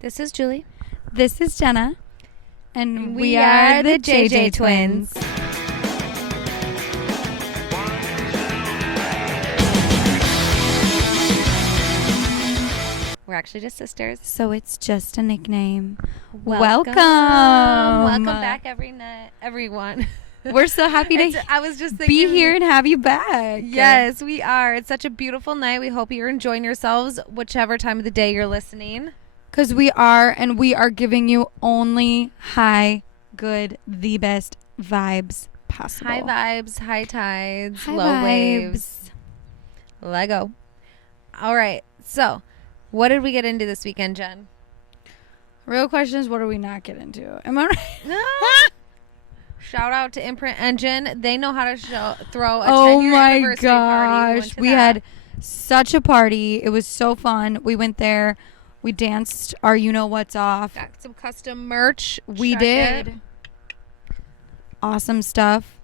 This is Julie. This is Jenna. And we are the JJTwinzz. We're actually just sisters. So it's just a nickname. Welcome back everyone. We're so happy to I was just thinking, be here and have you back. Yes, we are. It's such a beautiful night. We hope you're enjoying yourselves whichever time of the day you're listening. Because we are, and we are giving you only high, good, the best vibes possible. High vibes, high tides, High low vibes. waves. Lego. All right. So, what did we get into this weekend, Jen? Real question is, what do we not get into? Am I right? Shout out to Imprint Engine. They know how to throw a 10-year Oh my anniversary party. gosh. We had such a party. It was so fun. We went there. We danced our you-know-what's off. Got some custom merch. We Check did. it. Awesome stuff.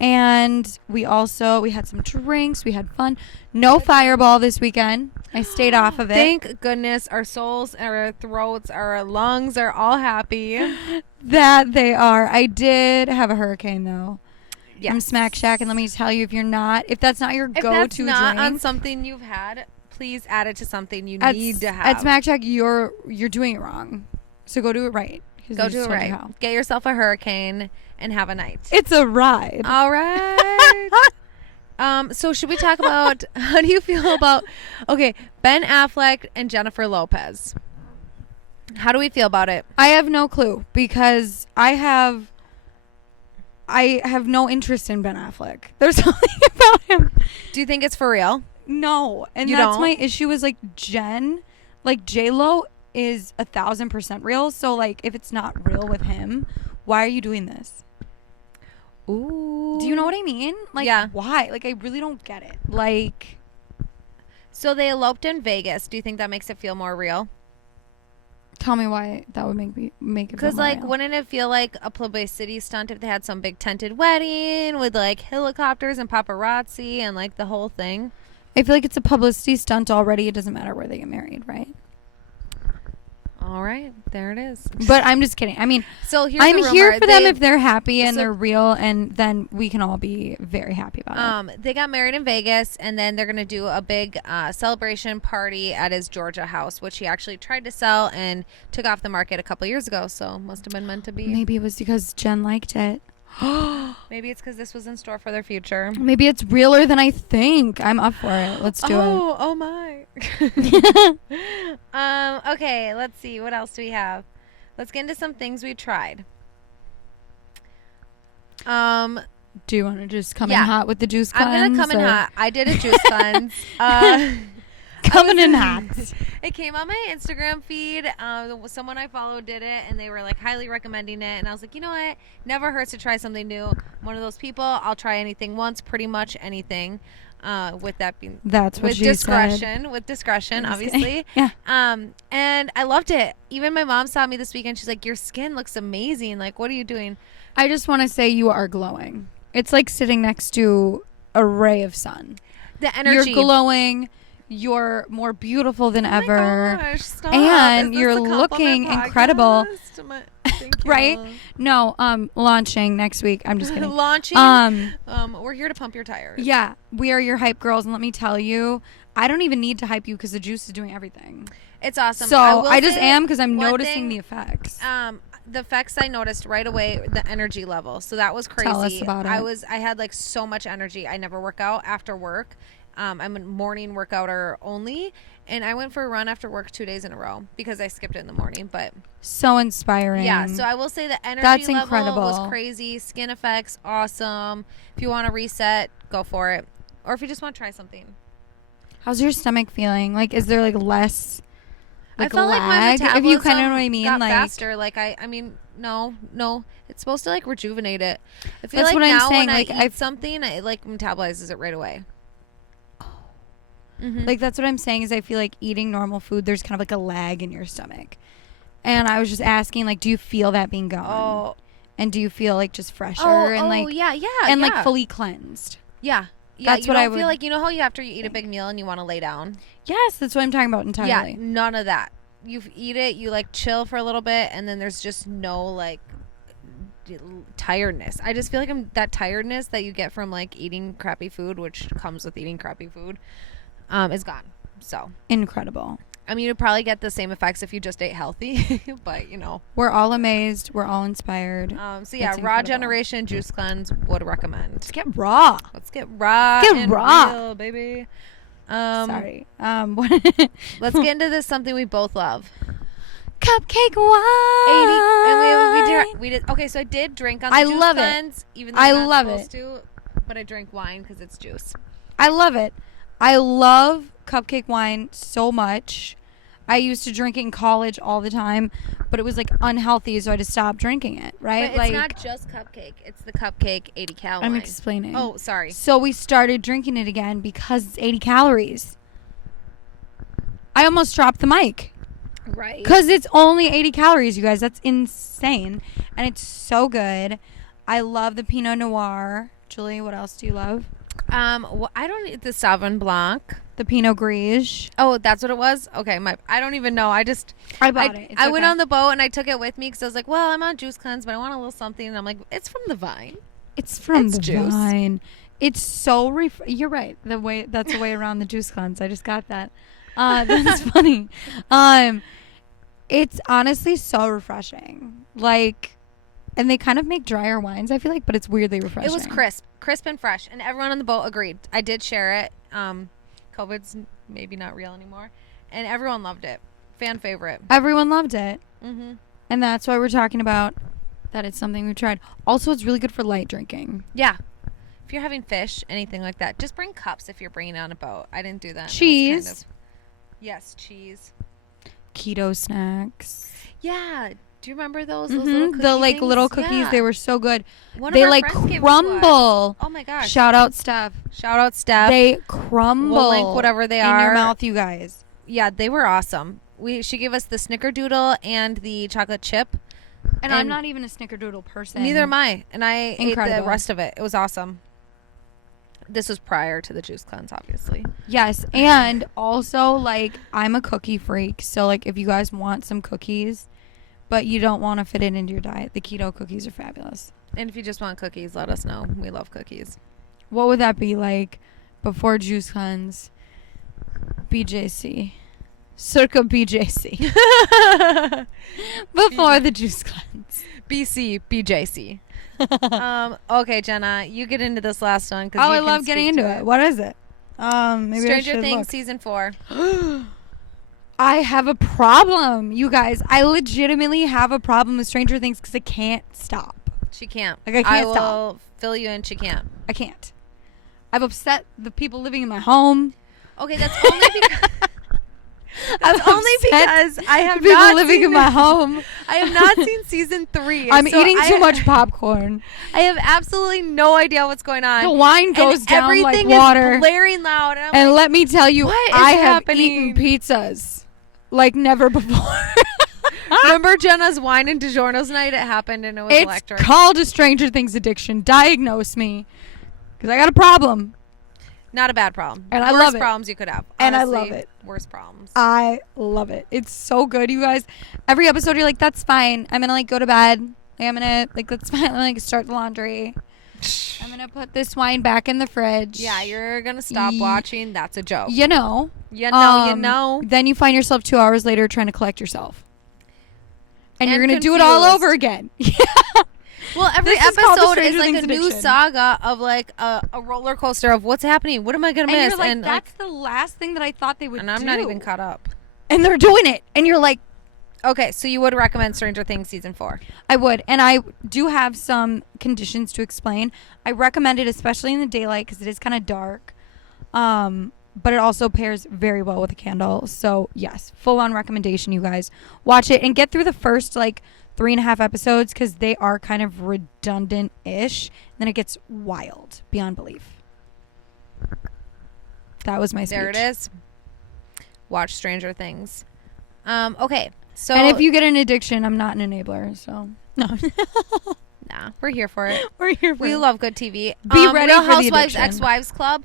And we had some drinks. We had fun. No Fireball this weekend. I stayed off of it. Thank goodness our souls, our throats, our lungs are all happy. That they are. I did have a hurricane, though. Yes. From Smack Shack. And let me tell you, if that's not your If go-to that's not drink. on something you've had, please add it to something you need to have. At Smack Shack, you're doing it wrong. So go do it right. Go do it right. Get yourself a hurricane and have a night. It's a ride. All right. So should we talk about how do you feel about Ben Affleck and Jennifer Lopez? How do we feel about it? I have no clue because I have no interest in Ben Affleck. There's something about him. Do you think it's for real? No. And that's my issue is JLo is 1,000% real. So if it's not real with him, why are you doing this? Ooh. Do you know what I mean? Yeah. Why? I really don't get it. So they eloped in Vegas. Do you think that makes it feel more real? Tell me why that would make it feel Because more real. wouldn't it feel like a publicity stunt if they had some big tented wedding with helicopters and paparazzi and the whole thing? I feel like it's a publicity stunt already. It doesn't matter where they get married, right? All right, there it is. But I'm just kidding. I mean, so I'm here for them if they're happy and they're real, and then we can all be very happy about it. They got married in Vegas, and then they're going to do a big celebration party at his Georgia house, which he actually tried to sell and took off the market a couple years ago, so must have been meant to be. Maybe it was because Jen liked it. Maybe it's because this was in store for their future. Maybe it's realer than I think. I'm up for it. Let's do it. Oh my. Okay, let's see. What else do we have? Let's get into some things we tried. Do you want to just come in hot with the juice cleanse? I'm going to come in hot. I did a juice cleanse. Coming in hot. It came on my Instagram feed. Someone I followed did it, and they were highly recommending it. And I was like, you know what? Never hurts to try something new. I'm one of those people. I'll try anything once, pretty much anything. With that being that's what she said. With discretion, obviously. Yeah. And I loved it. Even my mom saw me this weekend. She's like, your skin looks amazing. What are you doing? I just want to say you are glowing. It's like sitting next to a ray of sun. The energy. You're glowing. You're more beautiful than ever. My gosh, stop. And you're looking incredible. Thank you. Right? No, launching next week. I'm just kidding. Launching. We're here to pump your tires. Yeah, we are your hype girls, and let me tell you, I don't even need to hype you because the juice is doing everything. It's awesome. So I just am because I'm noticing the effects. The effects I noticed right away, the energy level. So that was crazy. Tell us about it. I had so much energy. I never work out after work. I'm a morning workouter only, and I went for a run after work 2 days in a row because I skipped it in the morning. But so inspiring. Yeah, so I will say the energy level was crazy. Skin effects, awesome. If you want to reset, go for it. Or if you just want to try something. How's your stomach feeling? Is there less I felt lag? like my metabolism if you kind of know what I mean, got faster. I mean, no, it's supposed to rejuvenate it. I feel That's like what now I'm saying. when I eat something, it metabolizes it right away. Mm-hmm. That's what I'm saying is I feel like eating normal food, there's kind of a lag in your stomach. And I was just asking, do you feel that being gone? Oh. And do you feel just fresher and fully cleansed? Yeah. That's what I would feel you know how after you eat a big meal and you want to lay down? Yes, that's what I'm talking about entirely. Yeah, none of that. you eat it, you like chill for a little bit, and then there's just no like tiredness. I just feel like that tiredness that you get from like eating crappy food, which comes with eating crappy food, is gone. So incredible. I mean, you'd probably get the same effects if you just ate healthy, but we're all amazed. We're all inspired. So yeah, Raw Generation Juice Cleanse would recommend. Let's get raw. Let's get raw. Get and raw, real, baby. Sorry. Let's get into this something we both love. Cupcake wine. 80. And we did. Okay, so I did drink on the Juice Cleanse, even though I'm not supposed to, but I drank wine because it's juice. I love it. I love cupcake wine so much. I used to drink it in college all the time, but it was like unhealthy, so I just stopped drinking it, right? But it's not just cupcake. It's the cupcake 80 calories. I'm explaining. Oh, sorry. So we started drinking it again because it's 80 calories. I almost dropped the mic. Right. Because it's only 80 calories, you guys. That's insane. And it's so good. I love the Pinot Noir. Julie, what else do you love? Well, I don't eat the Sauvignon Blanc. The Pinot Gris. Oh, that's what it was? Okay, I don't even know. I bought it. I went on the boat and I took it with me because I was like, well, I'm on Juice Cleanse, but I want a little something. And I'm like, it's from the vine. It's from the juice. vine. It's so you're right. That's the way around the Juice Cleanse. I just got that. That's funny. It's honestly so refreshing. Like, and they kind of make drier wines, I feel like, but it's weirdly refreshing. It was crisp and fresh, and everyone on the boat agreed. I did share it. COVID's maybe not real anymore, and everyone loved it. Fan favorite. Everyone loved it. Mm-hmm. And that's why we're talking about that. It's something we've tried. Also, it's really good for light drinking. Yeah. If you're having fish, anything like that, just bring cups if you're bringing it on a boat. I didn't do that. Cheese. Yes, cheese. Keto snacks. Yeah. Do you remember those? Mm-hmm. Those little cookie the like things? little cookies. Yeah. They were so good. They like crumble. Oh my gosh. Shout out Steph. They crumble. We'll link whatever they are in your mouth, you guys. Yeah, they were awesome. She gave us the Snickerdoodle and the chocolate chip. And I'm not even a Snickerdoodle person. Neither am I. And I ate the rest of it. It was awesome. This was prior to the Juice Cleanse, obviously. Yes, and also, like, I'm a cookie freak. So, like, if you guys want some cookies, but you don't want to fit it into your diet, the keto cookies are fabulous. And if you just want cookies, let us know. We love cookies. What would that be like before Juice Cleanse? BJC. Circa BJC. Before the Juice Cleanse. BC, BJC. Okay, Jenna, you get into this last one. I love getting into it. What is it? Maybe Stranger Things season 4. I have a problem, you guys. I legitimately have a problem with Stranger Things because I can't stop. She can't. Like, I can't stop. I will fill you in. She can't. I can't. I've upset the people living in my home. Okay, that's only because... I have people not living in my home. I have not seen season 3. I'm eating too much popcorn. I have absolutely no idea what's going on. The wine goes down everything like water. Is blaring loud. And like, let me tell you, I have happening? eaten pizzas like never before. Remember Jenna's wine and DiGiorno's night? It happened and it was electric. It's called a Stranger Things addiction. Diagnose me, because I got a problem. Not a bad problem. And I love it. Worst problems you could have. Honestly, and I love it. Worst problems. I love it. It's so good, you guys. Every episode, you're like, that's fine. I'm going to, like, go to bed. Like, I'm going to, like, that's fine. I'm going to start the laundry. I'm going to put this wine back in the fridge. Yeah, you're going to stop watching. That's a joke. You know. You know. Then you find yourself 2 hours later trying to collect yourself. And you're going to do it all over again. Yeah. Well, every episode is like a new saga of like a roller coaster of what's happening. What am I going to miss? You're like, that's the last thing that I thought they would do. And I'm not even caught up. And they're doing it. And you're like... Okay, so you would recommend Stranger Things season 4? I would. And I do have some conditions to explain. I recommend it, especially in the daylight, because it is kind of dark. But it also pairs very well with a candle. So, yes, full-on recommendation, you guys. Watch it and get through the first, like... 3.5 episodes because they are kind of redundant-ish. Then it gets wild beyond belief. That was my speech. There it is. Watch Stranger Things. Okay, so and if you get an addiction, I'm not an enabler. So no, nah, we're here for it. We're here for it. We love good TV. Be ready Real for the Housewives, addiction. Ex-Wives Club.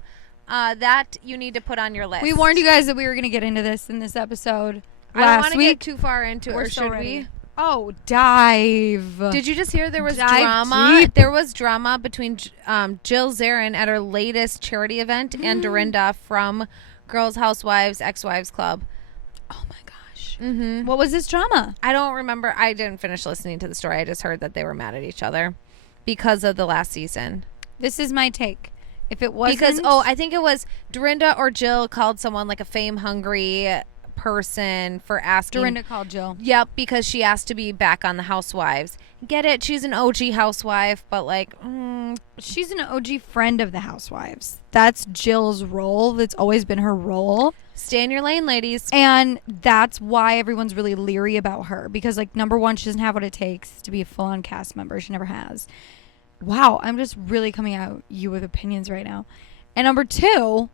That you need to put on your list. We warned you guys that we were going to get into this in this episode. I don't want last to get week. too far into it, We're or so should ready. we? Oh, dive. Did you just hear there was Dive drama? deep. There was drama between Jill Zarin at her latest charity event and Dorinda from Girls Housewives Ex-Wives Club. Oh my gosh. Mm-hmm. What was this drama? I don't remember. I didn't finish listening to the story. I just heard that they were mad at each other because of the last season. This is my take. If it wasn't... Because, I think it was Dorinda or Jill called someone like a fame-hungry person for asking. Dorinda called Jill. Yep, because she asked to be back on the Housewives. Get it? She's an OG housewife, but like... She's an OG friend of the Housewives. That's Jill's role. That's always been her role. Stay in your lane, ladies. And that's why everyone's really leery about her. Because, like, number one, she doesn't have what it takes to be a full-on cast member. She never has. Wow, I'm just really coming at you with opinions right now. And number two,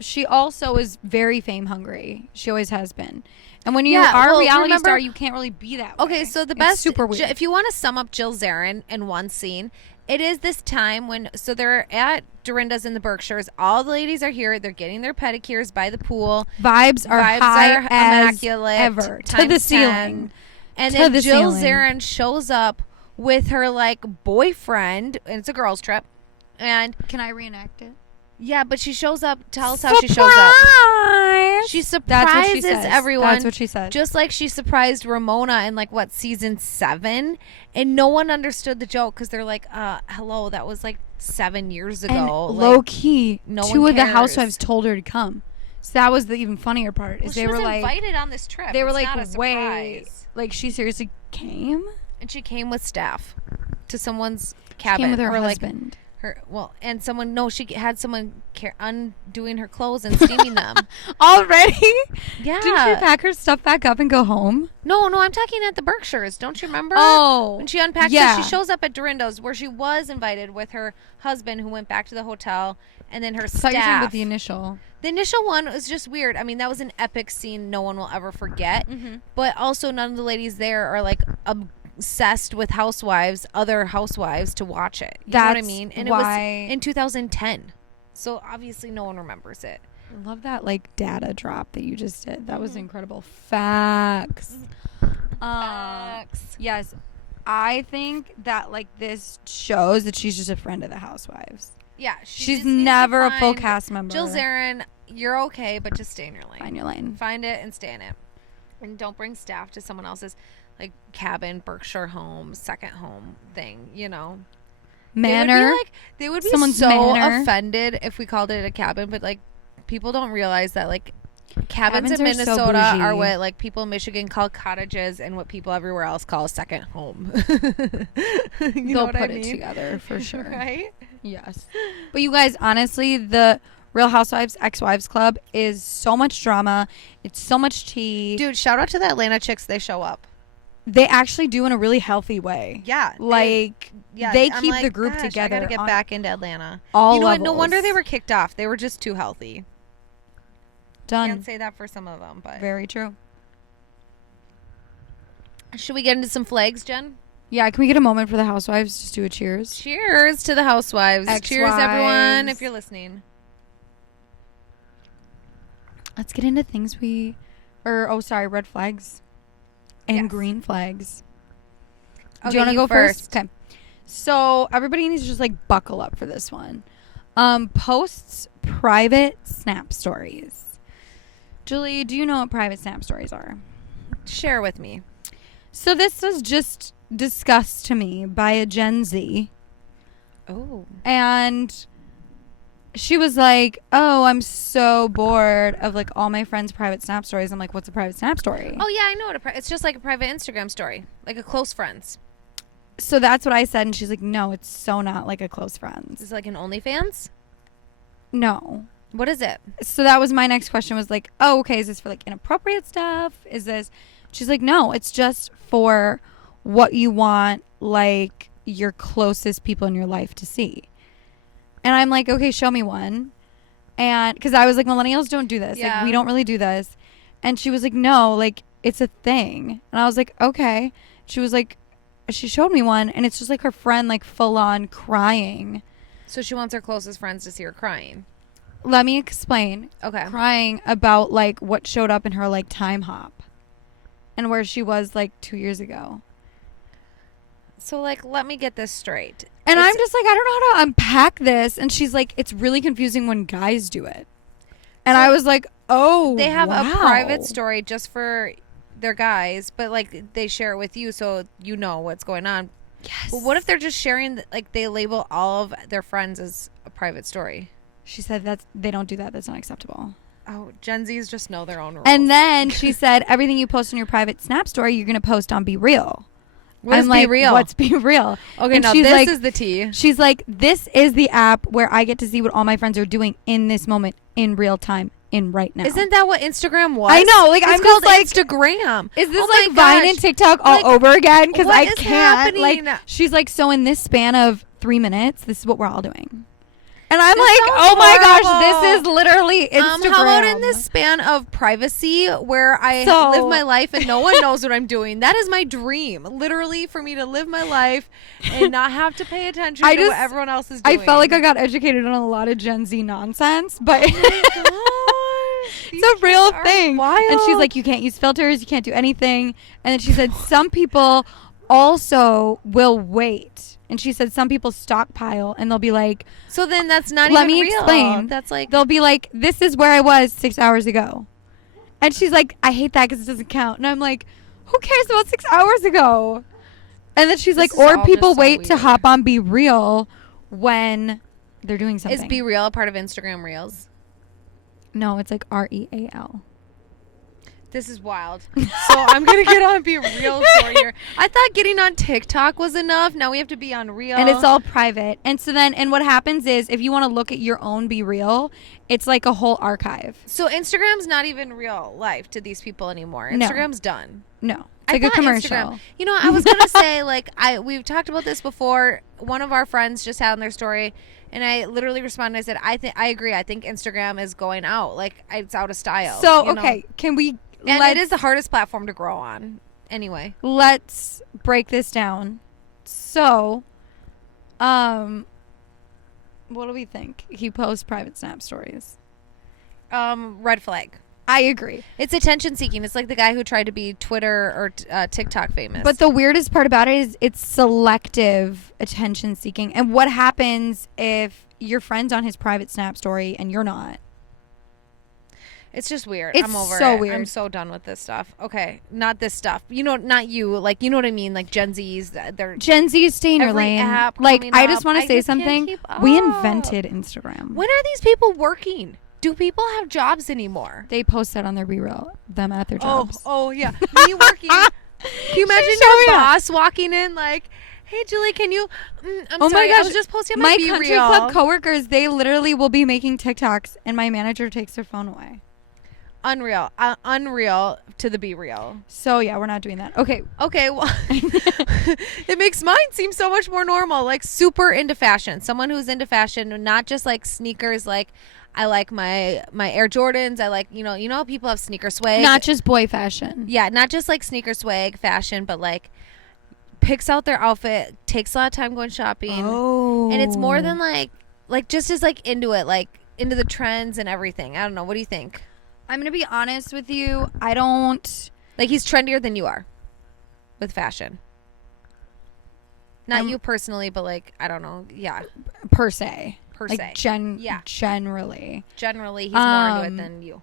she also is very fame hungry. She always has been. And when you are a reality star, you can't really be that way. Okay, so the best... super weird. If you want to sum up Jill Zarin in one scene, it is this time when... So they're at Dorinda's in the Berkshires. All the ladies are here. They're getting their pedicures by the pool. Vibes are high as immaculate. ever. To the ceiling. And then Jill Zarin shows up with her, like, boyfriend. And it's a girls' trip. And... Can I reenact it? Yeah, but she shows up. Tell us how she shows up. She surprises everyone. That's what she said. Just like she surprised Ramona in season 7, and no one understood the joke because they're like, "Hello, that was like 7 years ago." And low key, no two one of the cares. housewives told her to come. So that was the even funnier part. Is Well, they were she was like invited on this trip. They were It's like, not a wait, surprise. like she seriously came? And she came with staff to someone's She cabin. came with her or husband. And someone. No, she had someone undoing her clothes and steaming them. Already? Yeah. Didn't she pack her stuff back up and go home? No, I'm talking at the Berkshires. Don't you remember? Oh. When she unpacked yeah. it, she shows up at Dorinda's where she was invited with her husband who went back to the hotel and then her I thought you were talking staff. about the initial. The initial one was just weird. I mean, that was an epic scene no one will ever forget. Mm-hmm. But also none of the ladies there are like obsessed with other housewives to watch it. You know what I mean? And it was in 2010. So obviously no one remembers it. I love that like data drop that you just did. That was incredible. Facts. Yes. I think that like this shows that she's just a friend of the housewives. Yeah. She's never a full cast member. Jill Zarin, you're okay, but just stay in your lane. Find your lane. Find it and stay in it. And don't bring staff to someone else's like cabin, Berkshire home, second home thing, you know. Manor. They would be Someone's so manor. offended if we called it a cabin, but like people don't realize that like cabins in are so Minnesota bougie. are what like people in Michigan call cottages and what people everywhere else call a second home. They'll put it together for sure. Right? Yes. But you guys, honestly, the Real Housewives Ex-Wives Club is so much drama. It's so much tea. Dude, shout out to the Atlanta chicks. They show up. They actually do in a really healthy way. Yeah. They I'm keep like, the group gosh, together. I gotta get back into Atlanta. All you know levels. what? No wonder they were kicked off. They were just too healthy. Done. Can't say that for some of them, but Very true. should we get into some flags, Jen? Yeah, can we get a moment for the housewives? Just do a cheers. Cheers to the housewives. Cheers, everyone, if you're listening. Let's get into things red flags and Yes. green flags. Do Okay, you want to you go first? first. Okay. So everybody needs to just like buckle up for this one. Posts private snap stories. Julie, do you know what private snap stories are? Share with me. So this was just discussed to me by a Gen Z. Oh. And she was like, oh, I'm so bored of like all my friends' private snap stories. I'm like, what's a private snap story? Oh, yeah, I know what it's just like a private Instagram story. Like a close friends. So that's what I said. And she's like, no, it's so not like a close Is friends. it like an OnlyFans? No. What is it? So that was my next question was like, oh, okay, is this for like inappropriate stuff? Is this... She's like, no, it's just for what you want like your closest people in your life to see. And I'm like, okay, show me one. And because I was like, millennials don't do this. Yeah. Like, we don't really do this. And she was like, no, like, it's a thing. And I was like, okay. She was like, she showed me one. And it's just like her friend, like, full on crying. So she wants her closest friends to see her crying. let me explain. Okay. Crying about like what showed up in her like time hop and where she was like 2 years ago. So like, let me get this straight. And I'm just like, I don't know how to unpack this. And she's like, it's really confusing when guys do it. And So I was like, oh, they have wow. a private story just for their guys, but like they share it with you, so you know what's going on. Yes. But what if they're just sharing, like they label all of their friends as a private story? She said that they don't do that. That's not acceptable. Oh, Gen Zs just know their own rules. And then she said, everything you post on your private Snap story, you're going to post on Be Real. What's I'm like, Be Real? What's Be Real? Okay, and now she's this like, is the tea. She's like, this is the app where I get to see what all my friends are doing in this moment, in real time, in right now. Isn't that what Instagram was? I know. Like, it's I'm called just like, Instagram. is this Oh like my Vine gosh. and TikTok all Like, over again? Because what I is can't. happening? Like, she's like, so in this span of 3 minutes, this is what we're all doing. And I'm This like, sounds oh my gosh, horrible. this is literally Instagram. How about in this span of privacy where I So- live my life and no one knows what I'm doing? That is my dream, literally, for me to live my life and not have to pay attention to what everyone else is doing. I felt like I got educated on a lot of Gen Z nonsense, but it's a real thing. And she's like, you can't use filters, you can't do anything. And then she said, some people also will wait. And she said some people stockpile and they'll be like, so then that's not let even me real. explain. That's like, they'll be like, this is where I was 6 hours ago. And she's like, I hate that because it doesn't count. And I'm like, who cares about 6 hours ago? And then she's This like, is or all people just so wait to weird. hop on Be Real when they're doing something. is Be Real a part of Instagram Reels? No, it's like REAL. This is wild. So I'm going to get on Be Real for here. I thought getting on TikTok was enough. Now we have to be on Real. And it's all private. And so then, and what happens is if you want to look at your own Be Real, it's like a whole archive. So Instagram's not even real life to these people anymore. No. Instagram's done. No. I It's like a thought commercial. Instagram, you know, I was gonna say, like, we've talked about this before. One of our friends just had on their story, and I literally responded. I said, I agree. I think Instagram is going out. Like, it's out of style. So, you know? okay, can we... And it is the hardest platform to grow on. Anyway. Let's break this down. So, what do we think? He posts private Snap stories. Red flag. I agree. It's attention seeking. It's like the guy who tried to be Twitter or TikTok famous. But the weirdest part about it is it's selective attention seeking. And what happens if your friend's on his private Snap story and you're not? it's just weird. It's I'm over so it. weird. I'm so done with this stuff. Okay, not this stuff. You know, not you. Like, you know what I mean? Like Gen Zs. They're Gen Z, stay in your Every lane. app Like, coming I just up, want I to say just can't something. keep We up. invented Instagram. When are these people working? Do people have jobs anymore? They post that on their Be Real, them at their jobs. Oh yeah. Me working. Can you imagine She's your showing up. boss walking in like, "Hey Julie, can you I'm Oh sorry, my I gosh. was just posting on My Be country Real." club coworkers, they literally will be making TikToks and my manager takes their phone away. Unreal. Unreal to the Be Real. So yeah, we're not doing that. Okay. Okay, well, it makes mine seem so much more normal. Like, super into fashion. Someone who's into fashion, not just like sneakers. Like, I like my Air Jordans. I like, you know how people have sneaker swag. Not just boy fashion. Yeah, not just like sneaker swag fashion, but like picks out their outfit, takes a lot of time going shopping. Oh. And it's more than like just as like into it, like into the trends and everything. I don't know. What do you think? I'm going to be honest with you. I don't. Like, he's trendier than you are with fashion. Not you personally, but like, I don't know. Yeah. Per se. Per Like se. yeah. Generally. Generally, he's more into it than you.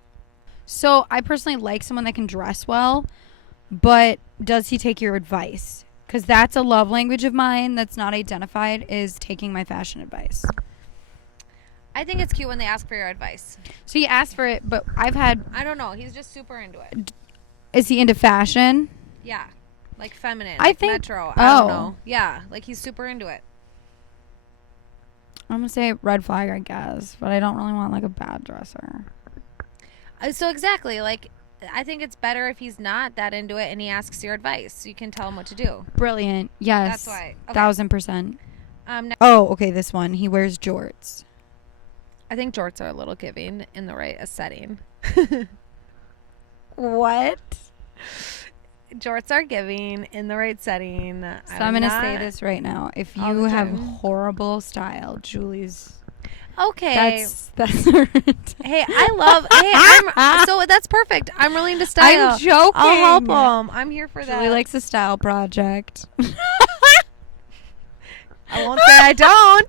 So I personally like someone that can dress well, but does he take your advice? Because that's a love language of mine that's not identified, is taking my fashion advice. I think it's cute when they ask for your advice. So he asked for it, but I've had... I don't know. He's just super into it. Is he into fashion? Yeah. Like feminine. I like think- Metro. I don't oh. know. Yeah. Like, he's super into it. I'm going to say red flag, I guess, but I don't really want like a bad dresser. So exactly. Like, I think it's better if he's not that into it and he asks your advice. So you can tell him what to do. Brilliant. Yes. That's why. Okay. 1000%. Now, Oh, okay, this one. He wears jorts. I think jorts are a little giving in the right setting. What? Jorts are giving in the right setting. So I'm going to say this right now. If all you the have time. horrible style, Julie's... Okay. That's Hey, I love. Hey, I'm so that's perfect. I'm willing to style. I'm joking. I'll help them. I'm here for that. Julie likes a style project. I won't say I don't.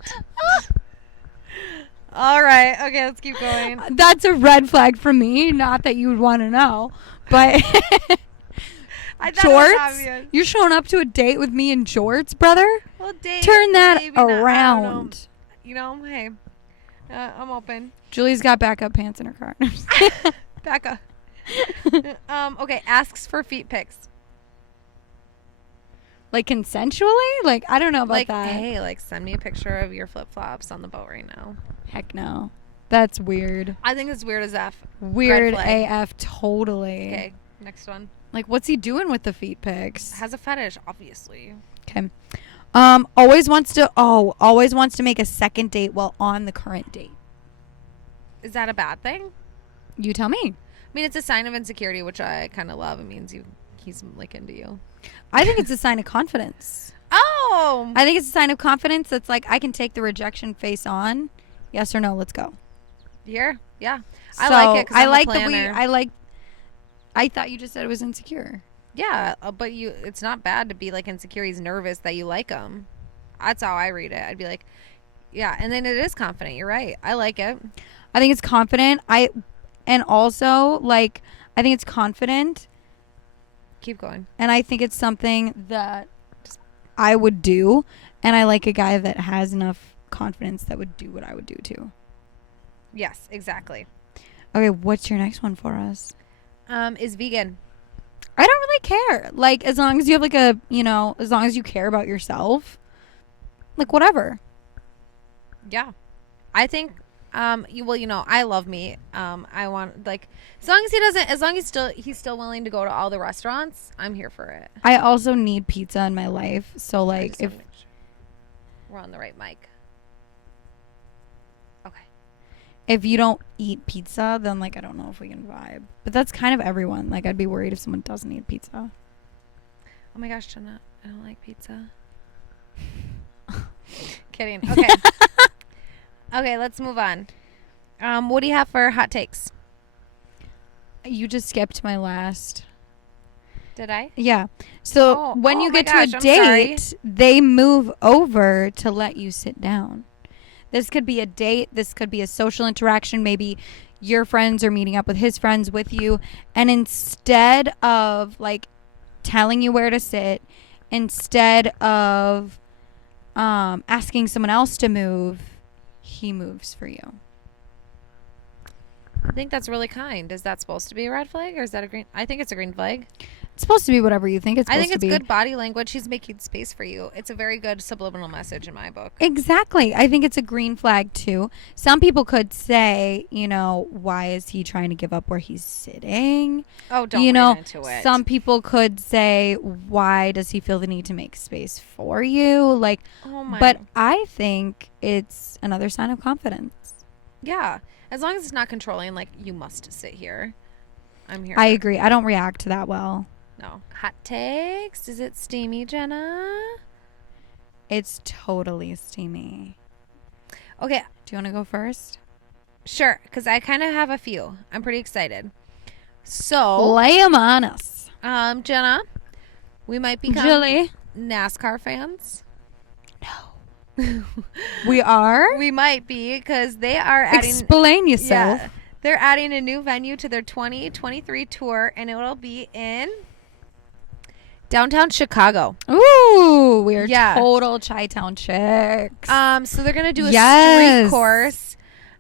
All right. Okay, let's keep going. That's a red flag for me. Not that you would want to know, but I thought it was jorts. obvious. You're showing up to a date with me in jorts, brother. Well, date, Turn that maybe not. I don't know. around. You know, hey, I'm open. Julie's got backup pants in her car. Back up. Okay, asks for feet pics. Like consensually? Like, I don't know about Like, that. hey, like send me a picture of your flip flops on the boat right now. Heck no. That's weird. I think it's weird as F. Weird Red flag. AF, totally. Okay, next one. Like, what's he doing with the feet pics? Has a fetish, obviously. Okay. Always wants to make a second date while on the current date. Is that a bad thing? You tell me. I mean, it's a sign of insecurity, which I kind of love. It means he's like into you. I think it's a sign of confidence. Oh! I think it's a sign of confidence that's like, I can take the rejection face on. Yes or no, let's go. Here? Yeah. So, I like it 'cause I'm a like planner. I thought you just said it was insecure. Yeah, but it's not bad to be like insecure. He's nervous that you like him. That's how I read it. I'd be like, yeah, and then it is confident. You're right. I like it. I think it's confident. And also, like, I think it's confident. Keep going. And I think it's something that I would do. And I like a guy that has enough confidence that would do what I would do too. Yes, exactly. Okay, what's your next one for us? Is vegan. I don't really care. Like, as long as you have like as long as you care about yourself, like whatever. Yeah. I think I love meat. I want like as long as he's still willing to go to all the restaurants, I'm here for it. I also need pizza in my life. So like if we're on the right mic. Okay. If you don't eat pizza, then like I don't know if we can vibe. But that's kind of everyone. Like I'd be worried if someone doesn't eat pizza. Oh my gosh, Jenna, I don't like pizza. Kidding. Okay. Okay, let's move on. What do you have for hot takes? You just skipped my last. Did I? Yeah. So when you get to a date, they move over to let you sit down. This could be a date. This could be a social interaction. Maybe your friends are meeting up with his friends with you. And instead of like telling you where to sit, instead of asking someone else to move, he moves for you. I think that's really kind. Is that supposed to be a red flag or is that a green? I think it's a green flag. It's supposed to be whatever you think it's supposed to be. I think it's good body language. He's making space for you. It's a very good subliminal message in my book. Exactly. I think it's a green flag too. Some people could say, why is he trying to give up where he's sitting? Oh, don't read into it. Some people could say, why does he feel the need to make space for you? Like, oh my. But I think it's another sign of confidence. Yeah. As long as it's not controlling, like, you must sit here. I'm here. I agree. I don't react to that well. No. Hot takes? Is it steamy, Jenna? It's totally steamy. Okay. Do you want to go first? Sure, because I kind of have a few. I'm pretty excited. So. Lay them on us. Jenna, we might become Julie. NASCAR fans. No. We are? We might be, because they are adding... Explain yourself. Yeah, they're adding a new venue to their 2023 tour, and it will be in downtown Chicago. Ooh, we're total Chi-Town chicks. So they're going to do a street course,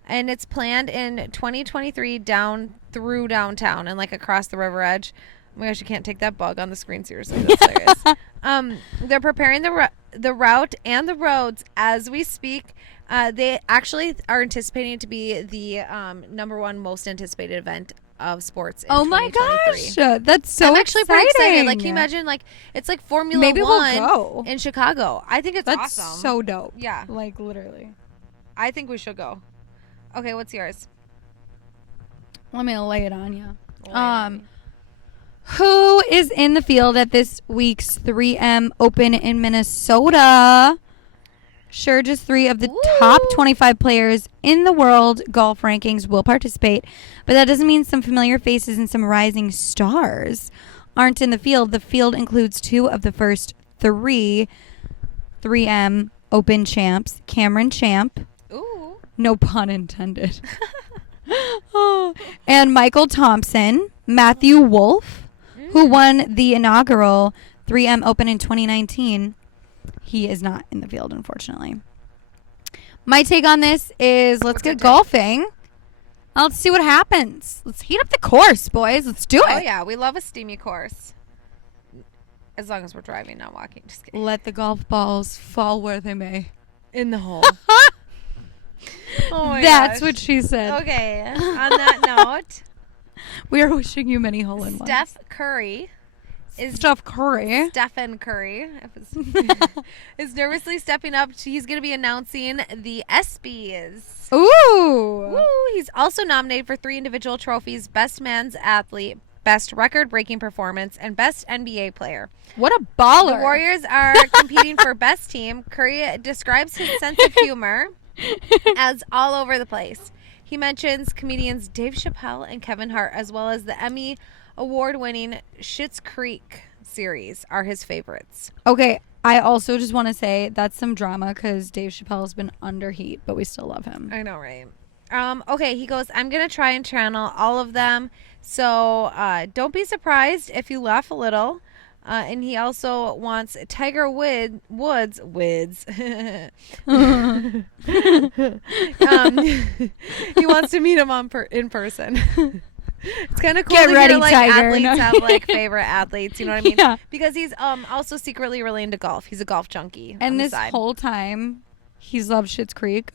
and it's planned in 2023 down through downtown and like across the river edge. Oh my gosh, you can't take that bug on the screen, seriously. That's hilarious. They're preparing the route and the roads as we speak. They actually are anticipating it to be the number one most anticipated event of sports in 2023. My gosh, that's so I'm actually exciting. pretty excited. Like, can you imagine, like, it's like Formula Maybe One we'll go. in Chicago. I think it's that's awesome. So dope. Yeah. Like, literally. I think we should go. Okay, what's yours? Let me lay it on you. Who is in the field at this week's 3M Open in Minnesota? Sure, just 3 of the Woo! top 25 players in the world golf rankings will participate, but that doesn't mean some familiar faces and some rising stars aren't in the field. The field includes 2 of the first 3 3M Open champs, Cameron Champ, Ooh. no pun intended, and Michael Thompson, Matthew Wolf, who won the inaugural 3M Open in 2019. He is not in the field, unfortunately. My take on this is let's get golfing. Let's see what happens. Let's heat up the course, boys. Let's do it. Oh, yeah. We love a steamy course. As long as we're driving, not walking. Just kidding. Let the golf balls fall where they may. In the hole. Oh my That's gosh. what she said. Okay. On that note, We are wishing you many hole-in-ones. Steph Curry Steph Curry. Stephen Curry is nervously stepping up. He's going to be announcing the ESPYS. Ooh. Woo! He's also nominated for 3 individual trophies: Best Men's Athlete, Best Record-Breaking Performance, and Best NBA Player. What a baller. The Warriors are competing for Best Team. Curry describes his sense of humor as all over the place. He mentions comedians Dave Chappelle and Kevin Hart, as well as the Emmy award-winning Schitt's Creek series are his favorites. Okay, I also just want to say that's some drama because Dave Chappelle's been under heat, but we still love him. I know, right? Okay, he goes, I'm going to try and channel all of them, so don't be surprised if you laugh a little. And he also wants Tiger Woods. He wants to meet him in person. It's kind of cool Get to ready, hear, like, Tiger. athletes have, like, favorite athletes. You know what I mean? Yeah. Because he's also secretly really into golf. He's a golf junkie. And on the this side. whole time, he's loved Schitt's Creek.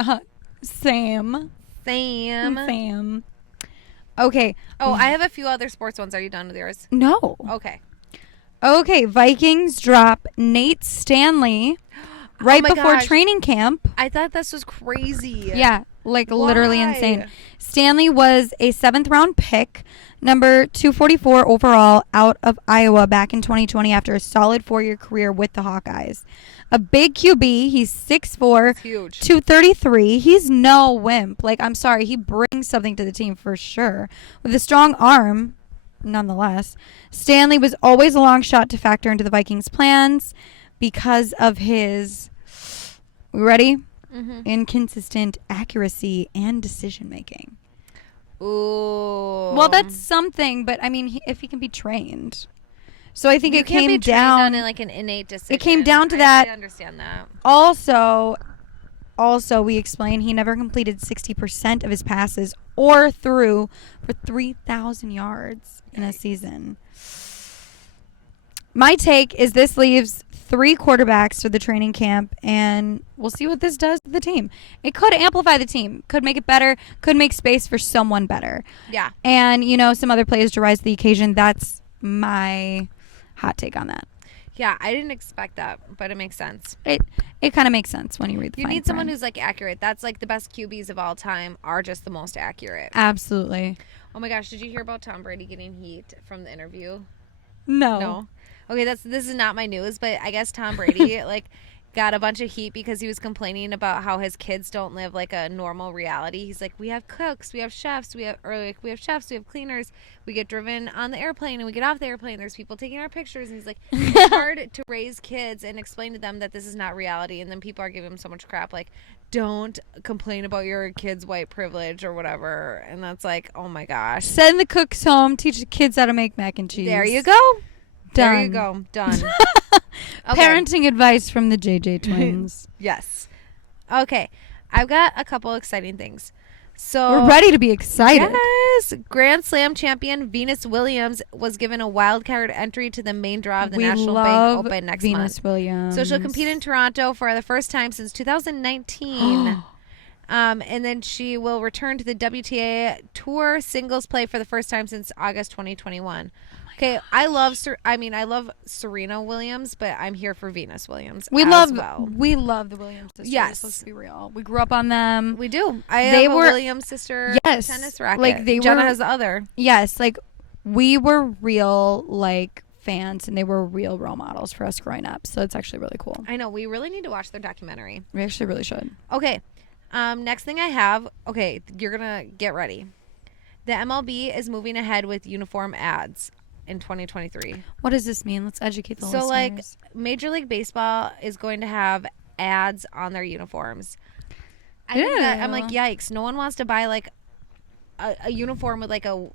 Sam. Okay. Oh, I have a few other sports ones. Are you done with yours? No. Okay. Vikings drop Nate Stanley right my before gosh. training camp. I thought this was crazy. Yeah, like literally Why? insane. Stanley was a 7th round pick, number 244 overall out of Iowa back in 2020 after a solid 4-year career with the Hawkeyes. A big QB. He's 6'4", It's huge. 233. He's no wimp. Like, I'm sorry. He brings something to the team for sure. With a strong arm, nonetheless. Stanley was always a long shot to factor into the Vikings' plans because of his, we ready? Mm-hmm. Inconsistent accuracy and decision making. Ooh. Well, that's something, but I mean, if he can be trained. So I think you it can't came be trained down on, like, an innate decision. It came down to I that. understand that. Also, we explained he never completed 60% of his passes or threw for 3,000 yards in a season. My take is this leaves 3 quarterbacks for the training camp, and we'll see what this does to the team. It could amplify the team, could make it better, could make space for someone better. Yeah. And, some other players to rise to the occasion. That's my hot take on that. Yeah, I didn't expect that, but it makes sense. It kind of makes sense when you read the You fine need someone print. who's, like, accurate. That's, like, the best QBs of all time are just the most accurate. Absolutely. Oh, my gosh. Did you hear about Tom Brady getting heat from the interview? No. Okay, this is not my news, but I guess Tom Brady, like, got a bunch of heat because he was complaining about how his kids don't live, like, a normal reality. He's like, we have cooks, we have chefs, we have cleaners. We get driven on the airplane and we get off the airplane. There's people taking our pictures. And he's like, it's hard to raise kids and explain to them that this is not reality. And then people are giving him so much crap, like, don't complain about your kid's white privilege or whatever. And that's like, oh my gosh. Send the cooks home. Teach the kids how to make mac and cheese. There you go. Done. There you go. Done. Okay. Parenting advice from the JJTwinzz. Yes. Okay. I've got a couple exciting things. So We're ready to be excited. Yes. Grand Slam champion Venus Williams was given a wild card entry to the main draw of the National Bank Open next Venus month. Williams. So she'll compete in Toronto for the first time since 2019. And then she will return to the WTA Tour singles play for the first time since August 2021. Okay, I love Serena Williams, but I'm here for Venus Williams. We as love well. the Williams sisters. Yes. Let's be real. We grew up on them. We do. I have a Williams sister Yes. tennis racket. Like, they Jenna were- has the other. Yes, like we were real like fans, and they were real role models for us growing up. So it's actually really cool. I know. We really need to watch their documentary. We actually really should. Okay. Next thing I have. Okay, you're gonna get ready. The MLB is moving ahead with uniform ads in 2023. What does this mean? Let's educate the listeners. So, like, Major League Baseball is going to have ads on their uniforms. I'm like, yikes. No one wants to buy, like, a uniform with, like, a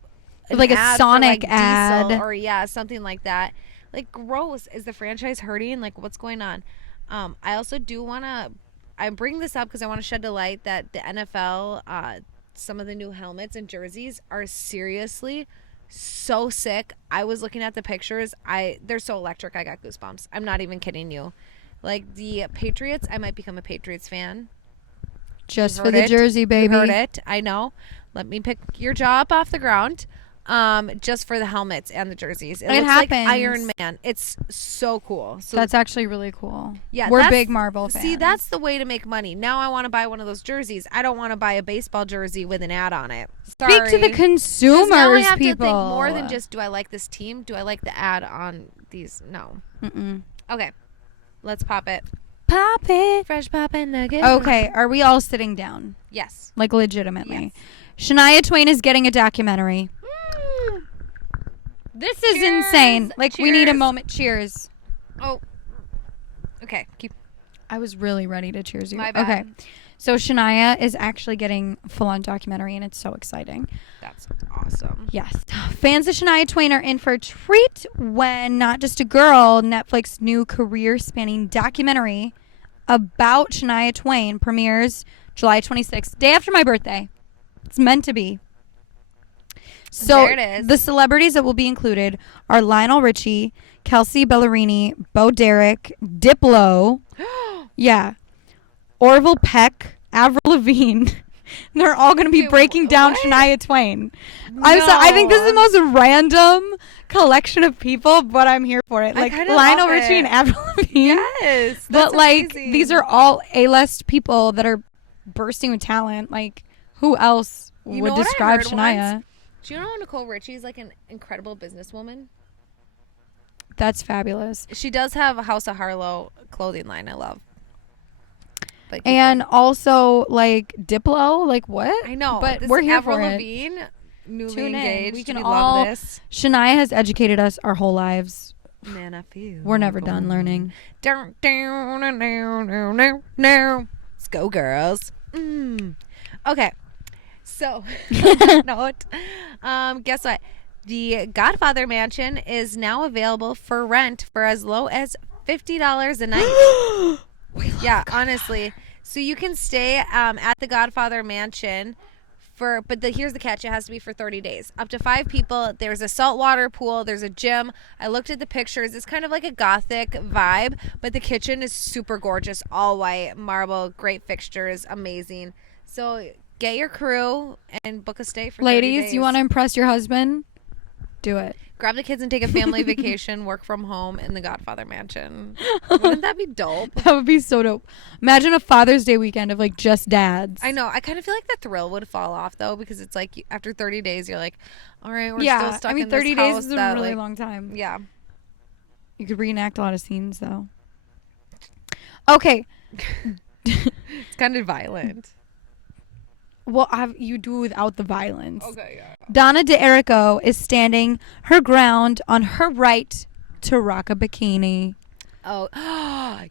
Sonic for, like, ad. Diesel or, something like that. Like, gross. Is the franchise hurting? Like, what's going on? I also do want to... I bring this up because I want to shed a light that the NFL... some of the new helmets and jerseys are seriously so sick. I was looking at the pictures. They're so electric. I got goosebumps. I'm not even kidding you. Like the Patriots, I might become a Patriots fan. Just for the jersey, baby. You heard it. I know. Let me pick your jaw up off the ground. Just for the helmets and the jerseys. It looks happens. like Iron Man. It's so cool. So that's actually really cool. Yeah, we're big Marvel fans. See, that's the way to make money. Now I want to buy one of those jerseys. I don't want to buy a baseball jersey with an ad on it. Sorry. Speak to the consumers, now I have people. to think more than just, do I like this team? Do I like the ad on these? No. Okay. Let's pop it. Pop it. Fresh poppin' nuggets. Okay, are we all sitting down? Yes. Like legitimately. Yes. Shania Twain is getting a documentary. This is insane. Like, we need a moment. Cheers. Oh. Okay. I was really ready to cheers you. My bad. Okay. So Shania is actually getting full-on documentary, and it's so exciting. That's awesome. Yes. Fans of Shania Twain are in for a treat when Not Just a Girl, Netflix's new career-spanning documentary about Shania Twain, premieres July 26th, day after my birthday. It's meant to be. So there it is. The celebrities that will be included are Lionel Richie, Kelsey Ballerini, Bo Derek, Diplo, yeah, Orville Peck, Avril Lavigne. They're all going to be breaking down Shania Twain. No. I think this is the most random collection of people, but I'm here for it. Like Lionel Richie and Avril Lavigne. Yes, but like amazing. These are all A-list people that are bursting with talent. Like, who else would describe Shania? Once? Do you know Nicole Richie's like an incredible businesswoman? That's fabulous. She does have a House of Harlow clothing line I love. And also, like, Diplo, like, what? I know. But we're here Avril for it. Lavigne, newly Tune engaged. in. We can love this. Shania has educated us our whole lives. Man, I feel we're never done learning. Let's go, girls. Okay. So, note. Guess what? The Godfather mansion is now available for rent for as low as $50 a night. Yeah, honestly. So you can stay at the Godfather mansion here's the catch. It has to be for 30 days. Up to 5 people. There's a saltwater pool. There's a gym. I looked at the pictures. It's kind of like a gothic vibe, but the kitchen is super gorgeous. All white, marble, great fixtures, amazing. So get your crew and book a stay for 30 days. Ladies, you want to impress your husband? Do it. Grab the kids and take a family vacation, work from home in the Godfather mansion. Wouldn't that be dope? That would be so dope. Imagine a Father's Day weekend of like just dads. I know. I kind of feel like the thrill would fall off though, because it's like after 30 days, you're like, all right, we're still stuck in this 30 days house is a really long time. Yeah. You could reenact a lot of scenes though. Okay. It's kind of violent. Well, you do without the violence. Okay, yeah. Donna D'Errico is standing her ground on her right to rock a bikini. Oh,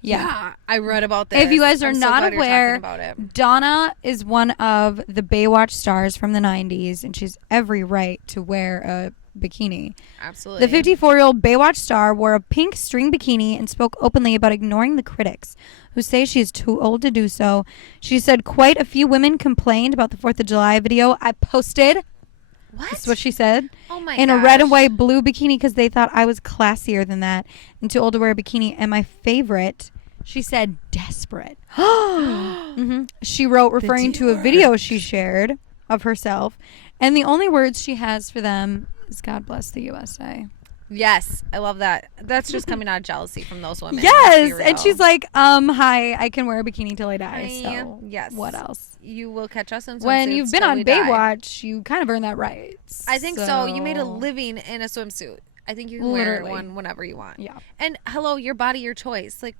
yeah. I read about this. If you guys are I'm not so glad you're aware, talking about it. Donna is one of the Baywatch stars from the 90s, and she's every right to wear a bikini. Absolutely. The 54-year-old Baywatch star wore a pink string bikini and spoke openly about ignoring the critics who say she is too old to do so. She said quite a few women complained about the 4th of July video I posted. What? That's what she said. Oh my in gosh. a red and white blue bikini because they thought I was classier than that and too old to wear a bikini. And my favorite, she said, desperate. She wrote, referring to a video she shared of herself. And the only words she has for them is God bless the USA. Yes, I love that. That's just coming out of jealousy from those women. Yes, and she's like, hi, I can wear a bikini till I die. So yes. What else? You will catch us in swimsuits when you've been till on we die. Baywatch, you kind of earn that right. I think so. You made a living in a swimsuit. I think you can wear Literally. one whenever you want. Yeah. And hello, your body, your choice. Like,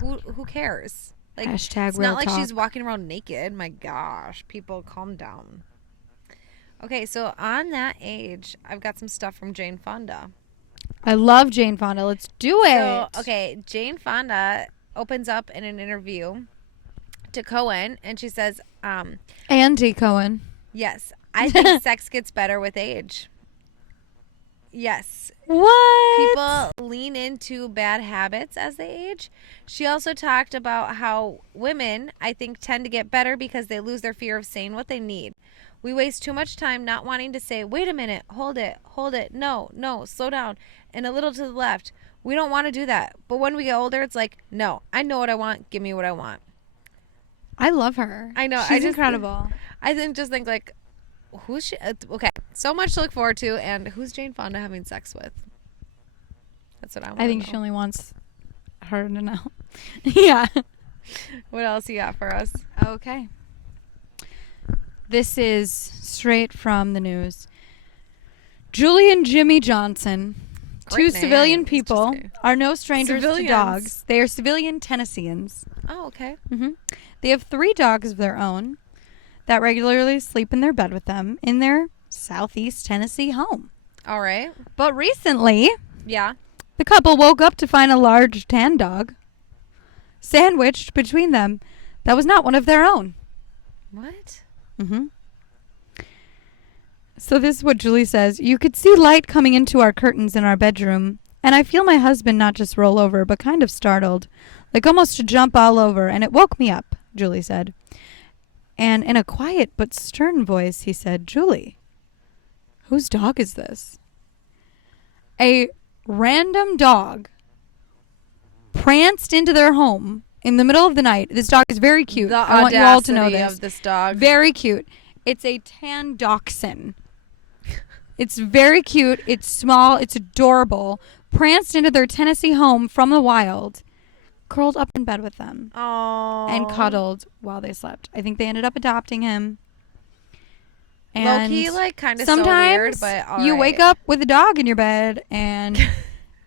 who cares? Like, Hashtag it's real not like talk. she's walking around naked. My gosh, people, calm down. Okay, so on that age, I've got some stuff from Jane Fonda. I love Jane Fonda. Let's do it. So, okay, Jane Fonda opens up in an interview to Cohen, and she says, Andy Cohen. yes, I think sex gets better with age. Yes. What? People lean into bad habits as they age. She also talked about how women, I think, tend to get better because they lose their fear of saying what they need. We waste too much time not wanting to say, wait a minute, hold it, no, slow down, and a little to the left. We don't want to do that. But when we get older, it's like, no, I know what I want. Give me what I want. I love her. I know. She's incredible. I just think, like, who's she? Okay, so much to look forward to, and who's Jane Fonda having sex with? That's what I want. I think she only wants her to know. Yeah. What else you got for us? Okay. This is straight from the news. Julie and Jimmy Johnson, Great two civilian names. people, Just are no strangers to Civilians. dogs. They are civilian Tennesseans. Oh, okay. They have 3 dogs of their own that regularly sleep in their bed with them in their southeast Tennessee home. All right. But recently, Yeah. the couple woke up to find a large tan dog sandwiched between them that was not one of their own. What? So this is what Julie says. You could see light coming into our curtains in our bedroom, and I feel my husband not just roll over, but kind of startled, like almost to jump all over, and it woke me up, Julie said. And in a quiet but stern voice, he said, Julie, whose dog is this? A random dog pranced into their home in the middle of the night. This dog is very cute. The I want you all to know audacity this. of this dog. Very cute. It's a tan dachshund. It's very cute. It's small. It's adorable. Pranced into their Tennessee home from the wild, curled up in bed with them, Oh. and cuddled while they slept. I think they ended up adopting him. And Low-key, like, kind of sometimes so weird, but all you right. wake up with a dog in your bed, and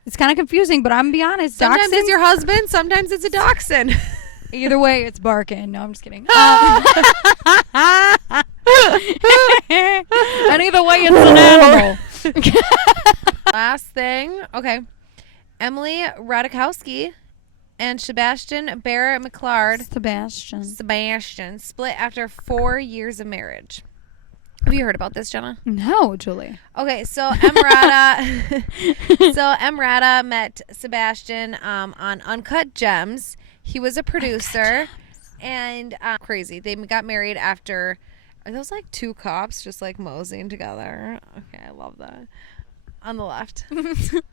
it's kind of confusing, but I'm going to be honest. Sometimes dachshunds, it's your husband, sometimes it's a dachshund. either way, it's barking. No, I'm just kidding. And either way, it's an animal. Last thing. Okay. Emily Ratajkowski and Sebastian Barrett McLeod Sebastian. split after 4 years of marriage. Have you heard about this, Jenna? No, Julie. Okay, so Emrata met Sebastian on Uncut Gems. He was a producer, and crazy. They got married after. Are those like 2 cops just like moseying together? Okay, I love that. On the left,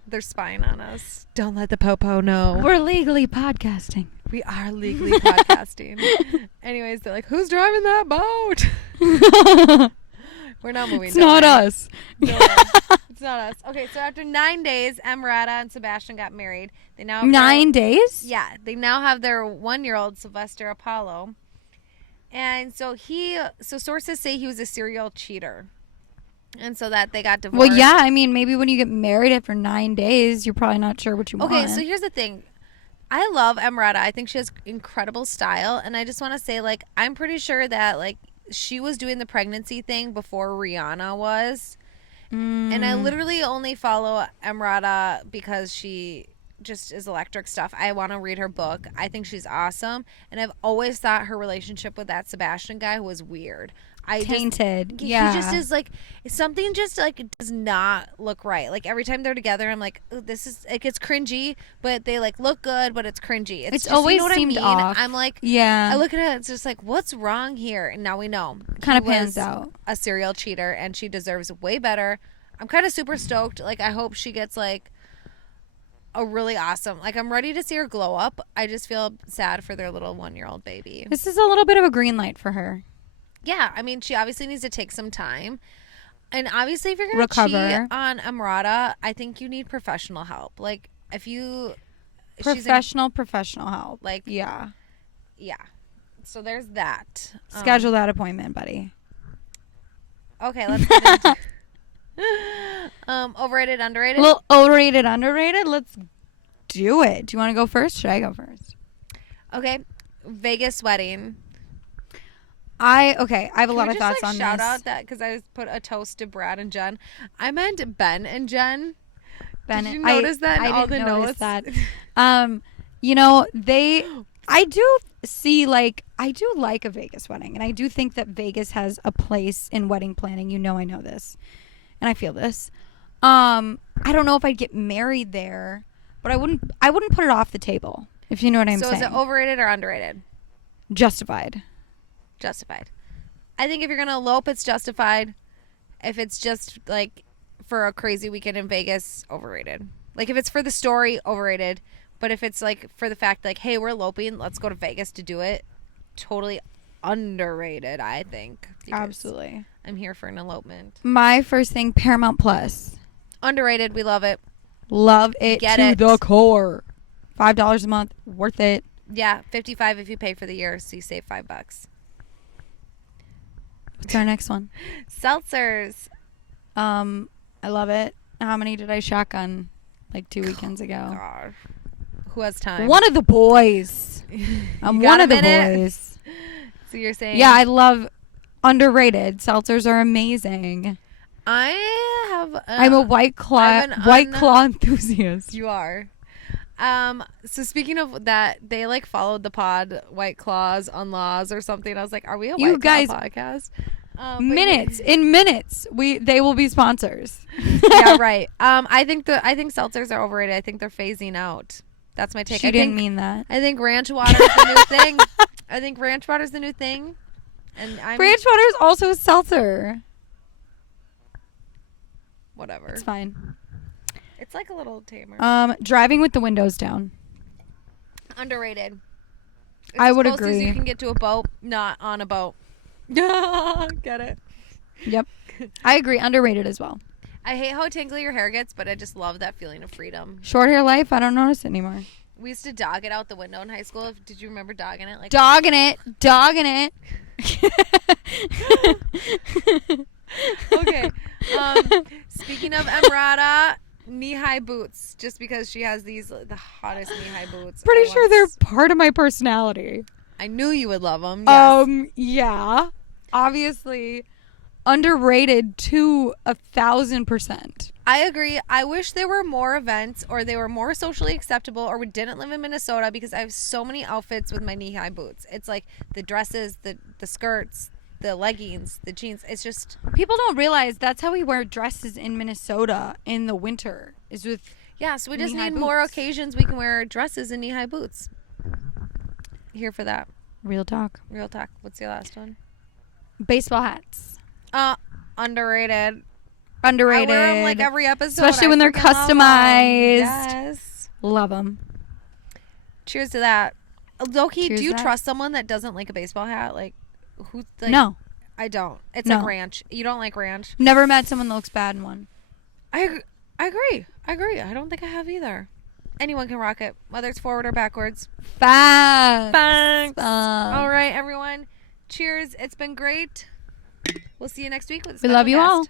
they're spying on us. Don't let the popo know. We're legally podcasting. We are legally podcasting. Anyways, they're like, who's driving that boat? We're not moving. It's not us. It's not us. Okay, so after 9 days, Emrata and Sebastian got married. They now have 9 days? Yeah, they now have their 1-year-old Sylvester Apollo. And so sources say he was a serial cheater. And so that they got divorced. Well, yeah, I mean, maybe when you get married after 9 days, you're probably not sure what you want. Okay, so here's the thing. I love Emrata. I think she has incredible style. And I just want to say, like, I'm pretty sure that, like, she was doing the pregnancy thing before Rihanna was. And I literally only follow Emrata because she just is electric stuff. I want to read her book. I think she's awesome. And I've always thought her relationship with that Sebastian guy was weird. Tainted. He just is like, something just like does not look right. Like every time they're together, I'm like, oh, this is, like, it's cringy, but they like look good, but it's cringy. It's just, always you know what seemed I mean? off. I'm like, Yeah. I look at it, it's just like, what's wrong here? And now we know. Kind of He pans was out. a serial cheater, and she deserves way better. I'm kind of super stoked. Like, I hope she gets like a really awesome, like, I'm ready to see her glow up. I just feel sad for their little 1-year-old baby. This is a little bit of a green light for her. Yeah, I mean, she obviously needs to take some time. And obviously, if you're going to Recover. cheat on Emrata, I think you need professional help. Like, if you... Professional help. Like, yeah. Yeah. So there's that. Schedule that appointment, buddy. Okay, let's get into... Overrated, underrated. Well, overrated, underrated. Let's do it. Do you want to go first? Should I go first? Okay, Vegas wedding. I have a lot of Just, thoughts like, on shout this. out that because I put a toast to Brad and Jen. I meant Ben and Jen. Did you notice that in I all didn't the notice notes? that. You know, I do see, like, I do like a Vegas wedding, and I do think that Vegas has a place in wedding planning. You know, I know this, and I feel this. I don't know if I'd get married there, but I wouldn't put it off the table, if you know what I'm saying. So is it overrated or underrated? Justified. Justified. I think if you're gonna elope, it's justified. If it's just like for a crazy weekend in Vegas, overrated. Like if it's for the story, overrated. But if it's like for the fact like, hey, we're eloping, let's go to Vegas to do it, totally underrated, I think. Absolutely. I'm here for an elopement. My first thing, Paramount Plus. Underrated. We love it. Love it Get to it. the core. $5 a month, worth it. Yeah, $55 if you pay for the year, so you save $5. What's our next one? Seltzers. I love it. How many did I shotgun like 2 weekends ago? God. Who has time? One of the boys. I'm got one a of the minute? boys. So you're saying? Yeah, I love underrated. Seltzers are amazing. I have. I'm a White Claw enthusiast. You are. So speaking of that, they like followed the pod White Claws on Laws or something. I was like, are we a You White guys- Claw podcast? In minutes, they will be sponsors. Yeah, right. I think seltzers are overrated. I think they're phasing out. That's my take. She didn't mean that. I think ranch water is the new thing. I think ranch water is the new thing. And Ranch water is also a seltzer. Whatever. It's fine. It's like a little tamer. Driving with the windows down. Underrated. It's I as would close as agree. you can get to a boat, not on a boat. Get it? Yep. I agree. Underrated as well. I hate how tingly your hair gets, but I just love that feeling of freedom. Short hair life, I don't notice it anymore. We used to dog it out the window in high school. Did you remember dogging it? Like Dogging it. Okay. Speaking of Emrata, knee-high boots. Just because she has the hottest knee-high boots. Pretty sure they're part of my personality. I knew you would love them. Yes. Yeah. Obviously, underrated to 1,000%. I agree. I wish there were more events or they were more socially acceptable or we didn't live in Minnesota because I have so many outfits with my knee-high boots. It's like the dresses, the skirts, the leggings, the jeans. It's just... People don't realize that's how we wear dresses in Minnesota in the winter. Is with Yeah, so we just knee-high need more boots. occasions we can wear dresses and knee-high boots. Here for that. Real talk. Real talk. What's your last one? Baseball hats. Underrated. Underrated. I wear them like every episode. Especially I when they're freaking love 'em. customized. Yes. Love them. Cheers to that. Low-key, Cheers do you to that. trust someone that doesn't like a baseball hat? Like, who? Like, No. I don't. It's No. like ranch. You don't like ranch? Never met someone that looks bad in one. I agree. I don't think I have either. Anyone can rock it, whether it's forward or backwards. Facts. Thanks. All right, everyone. Cheers. It's been great. We'll see you next week with a We love special you all.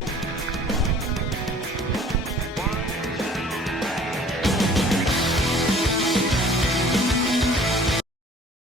guest.